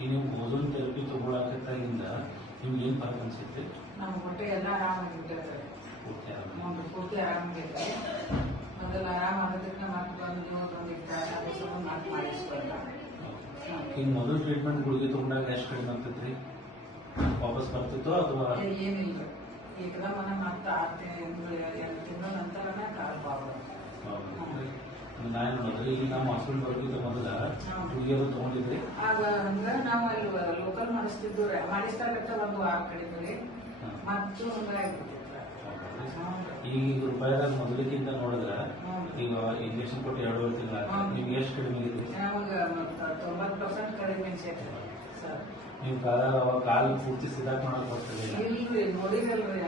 ಈಗ ನೀವು ozone therapy ತಗೊಳಕತ್ತಾಗಿಂದ ನಿಮ್ಗೆ ಏನು ಫರಕ್ ಅನ್ಸುತ್ತೆ? ನಮ್ಮ ಹೊಟ್ಟೆ ಎಲ್ಲ ಆರಾಮಾಗಿರ್ತದೆ, ಪೂರ್ತಿ ಆರಾಮಾಗಿರ್ತದೆ. ಮೊದಲು ಆರಾಮ ಆಗೋದಕ್ಕೆ ಮತ್ತೆ ಬಂದು ಮತ್ತೆ ಮಾಡಿಸ್ಬಲ್ಲ. ಈಗ ಮೊದಲು ಟ್ರೀಟ್ಮೆಂಟ್ ಗುಳಿಗೆ ತಗೊಂಡಾಗ ಎಷ್ಟು ಕಡಿಮೆ ಆಗ್ತೈತ್ರಿ? ವಾಪಸ್ ಬರ್ತಿತ್ತೋ ಅಥವಾ ಏನಿಲ್ಲ, ಏಕದಮನ ಮತ್ತೆ 6 ತಿಂಗಳ ನಂತರನೇ ಪ್ರಾರಂಭ. ನಾನು ಮೊದಲು ಈಗ ನಮ್ಮ ಹಾಸ್ಪಿಟಲ್ ಬರೋಕ್ಕಿಂತ ಮೊದಲ ಗುಳಿಗೆ ತಗೊಂಡಿದ್ರಿ. ಆಗ ಅಂದ್ರೆ ನಾವು ಅಲ್ಲಿ ಲೋಕಲ್ ಮಾಡಿಸ್ತಿದ್ದು, ಮಾಡಿಸ್ದಾಗತ್ತ 1 ವಾರ ಕಡಿಮೆ ಮತ್ತು ಹಂಗಾಗಿರ್ತಿತ್ತು. ಈಗ ರೂಪಾಯಿದಾಗ ಮೊದಲಿಗಿಂತ ನೋಡಿದ್ರ ಈಗ ಇಂಜೆಕ್ಷನ್ ಕೊಟ್ಟು 2 ತಿಂಗಳ ನಿಮ್ಗೆ ಎಷ್ಟು ಕಡಿಮೆ ಆಗಿದೆ? ನಮಗೆ 90% ಕಡಿಮೆ ಅನ್ಸೈತೆ ಸರ್. ನೀವು ಕಾಲು ಪೂರ್ತಿ ಸಿದಾಕ್ ಮಾಡಕ್ ಬರ್ತದೆ? ಇಲ್ರಿ, ನೋಡಿರಲ್ರಿ,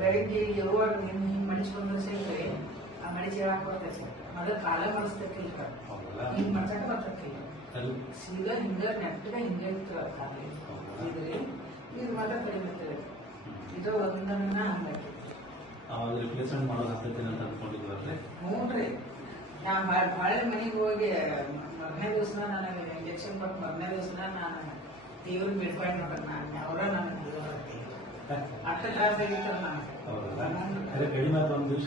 ಬೆಳಿಗ್ಗೆ ಇರುವಾಗ ಹಿಂಗ್ ಮಡಿಸ್ಕೊಂಡ್ರೆ ಸೇರಿ ಆ ಮಡಿಸಿ ಹೇಳಕ್ ಬರ್ತೈತೆ ಸರ್. ಮೊದಲು ಕಾಲ ಮಾಡಿಸ್ತಕ್ಕಿಲ್ಲ, ಹಿಂಗ್ ಮಾಡ್ಸಕ್ ಬರ್ತಕ್ಕಿಲ್ಲ, ಸೀದಾ ಹಿಂಗ ನೆಟ್ಟಗ ಹಿಂಗೆ ಇರ್ತದ ಕಾಲ ಇದ್ರಿ. ಇದು ಮಾತ್ರ ಕಡಿಮೆ ಇರ್ತದೆ, ಇದು ಒಂದನ್ನ ಹಂಗಾಕಿ ಅವಾಗ ರಿಪ್ಲೇಸ್ಮೆಂಟ್ ಮಾಡೋದು ಆಗ್ತೈತೆ ಅಂತ ಅಂದ್ಕೊಂಡಿದ್ವಲ್ರಿ? ಹ್ಞೂನ್ರಿ. ನಾ ಬಾಳೆ ಮನೆಗೆ ಹೋಗಿ 1ನೇ ದಿವಸ ನನಗೆ ಇಂಜೆಕ್ಷನ್ ಕೊಟ್ಟು 1ನೇ ದಿವಸ ನಾನು ದೇವ್ರಿಗೆ ಬಿಡ್ಕೊಂಡು ನೋಡ್ರಿ, ನಾನು ಅವರ ನನಗೆ ಅಷ್ಟ ತ್ರಾಸ ಆಗಿತ್ತು ನನಗೆ. ಕಡಿಮೆ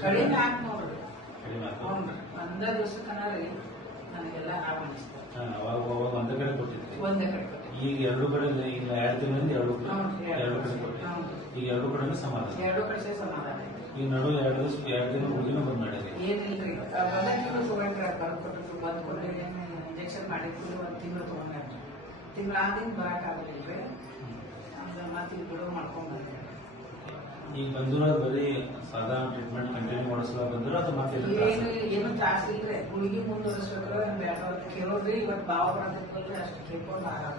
ಕಡಿಮೆ ಆಯ್ತು ನೋಡ್ರಿ. ಹ್ಞೂನ್ರಿ, 1 ದಿವಸಕ್ಕನ ರೀ ನನಗೆಲ್ಲ ಆರಾಮ ಅನಿಸ್ತದೆ. ಅವಾಗ ಒಂದೇ ಕಡೆ ಕೊಟ್ಟಿದ್ರಿ? ಒಂದೇ ಕಡೆ ಕೊಟ್ಟಿದ್ದೆ. ಈಗ 2 ಕಡೆ ಇಲ್ಲ, 2 ತಿಂಗಳಿಂದ 2 ಕಡೆ ಕೊಟ್ಟಿದ್ರಿ. ಈಗ 2 ಕಡೆನೂ ಸಮಾಧಾನ? 2 ಕಡೆ ಸಮಾಧಾನ. ಈಗ ನಡು 2 ದಿನ ಹುಡುಗಿನೂ ಬಂದ್ ಮಾಡಿರಿ? ಏನಿಲ್ರಿ, 1 ತಿಂಗಳು ತಗೊಂಡ್ರೆ ಬರ್ಕೊಟ್ಟು ಬಂದ್ಕೊಂಡ್ರೆ ಇಂಜೆಕ್ಷನ್ ಮಾಡಿರ್ತೀವಿ. 1 ತಿಂಗಳು ತಗೊಂಡ್ರೆ ತಿಂಗಳು ಆದಿಂದ ಬರಕ್ಕಾಗಲಿಲ್ರಿ. ಮತ್ತೆ ಬಿಡು ಮಾಡ್ಕೊಂಡ್ ಬಂದ್ರೆ ಈಗ ಬಂದಿರೋ ಬರೀ ಸಾಧಾರಣ ಟ್ರೀಟ್ಮೆಂಟ್ ಕಂಟಿನ್ಯೂ ಮಾಡಿಸಲ ಬಂದ್ರೆ ಅದು ಮತ್ತೆ ಏನು ತ್ರಾಸ ಇಲ್ರಿ. ಗುಳಿಗೆ ಮುಂದುವರಿಸ್ಬೇಕ್ರೆ ಬೇಡ ಕೇಳೋದ್ರಿ. ಇವತ್ತು ಭಾವ ಬರೋದಕ್ಕೆ ಅಷ್ಟು ಕೇಳ್ಕೊಂಡು ಆರಾಮ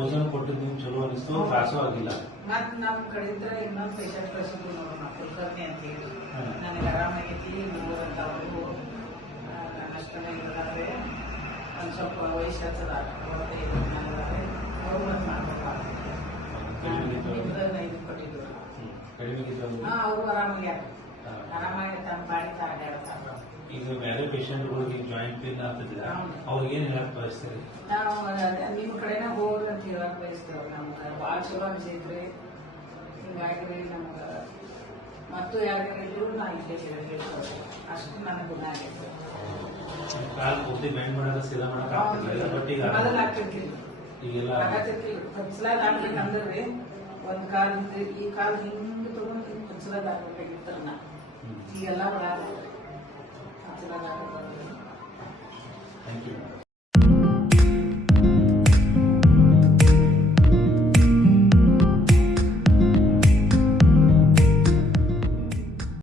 ಓಝೋನ್ ಕೊಟ್ಟಿದ್ದು ನಿಮ್ಗೆ ಚಲೋ ಅನಿಸ್ತು, ತ್ರಾಸು ಆಗಿಲ್ಲ? ಮತ್ ನಮ್ ಕಡೆಯಿಂದ ಇನ್ನೊಂದು ಪೇಷಂಟ್ ಕಳಿಸಿದ್ರು ನೋಡ್ರಿ, ನಾವು ಕುಲಕರ್ಣಿ ಅಂತ ಹೇಳಿ, ನನಗೆ ಆರಾಮಾಗೈತಿ ನೋಡಂತ ಅವ್ರಿಗೂ ಅಷ್ಟನೇ ಇರೋದಾದ್ರೆ ಒಂದ್ ಸ್ವಲ್ಪ ವಯಸ್ಸು ಹಚ್ಚದ 45 ಅವ್ರು ಬಂದು ಮಾಡ್ಬೇಕಾಗ್ತದೆ. ಇದು ಕೊಟ್ಟಿದ್ರು. ಅವರು ಆರಾಮಾಗಿ ತಮ್ಮ ಬಾಡಿ ಅಡ್ಡಾಡ್ತಾರೆ. ಈಗ ಬೇರೆ ಪೇಷಂಟ್ಗಳಿಗೆ ಜಾಯಿಂಟ್ ಪೇನ್ ಆಗ್ತದಿಲ್ಲ, ಅವ್ರಿಗೆ ಏನ್ ಹೇಳಕ್ ಬಯಸ್ತೀರಿ? ನಾವು ನಿಮ್ಮ ಕಡೆನ ಹೋಗ್ರಿ ಅಂತ ಹೇಳಕ್ ಬಯಸ್ತೇವೆ. ನಮ್ಗೆ ಭಾಳ ಚಲೋ ಅನ್ಸೈತ್ರಿ. ಹಿಂಗಾಗಿ ನಮ್ಗೆ ಮತ್ತು ಯಾರ್ಯಾರು ಇದ್ರು ನಾ ಇಲ್ಲೇ ಹೇಳ್ಕೊಡ್ರಿ, ಅಷ್ಟು ನನಗೆ ಗುಣ ಆಗೈತೆ. ಕಾಲು ಪೂರ್ತಿ ಬ್ಯಾಂಡ್ ಮಾಡಾಕ ಸೀದಾ ಮಾಡಕ್ ಆಗ್ತಿಲ್ಲ, ಬಟ್ ಈಗ ಮೊದಲು ಆಗ್ತಿರ್ತಿಲ್ಲ, ಈಗೆಲ್ಲ ಆಗತ್ತಿರ್ತಿಲ್ಲ. ಕನ್ಸಲಾಗ ಆಗ್ಬೇಕಂದ್ರೆ ಒಂದ್ ಕಾಲಿಂದ ಈ ಕಾಲ್ ಹಿಂಗ್ ತಗೊಂಡು ಹಿಂಗ್ ಕನ್ಸಲಾಗ ಆಗ್ಬೇಕಾಗಿತ್ತಾರ ನಾ. ಈಗೆಲ್ಲ ಬಡ ಥ್ಯಾಂಕ್ ಯು.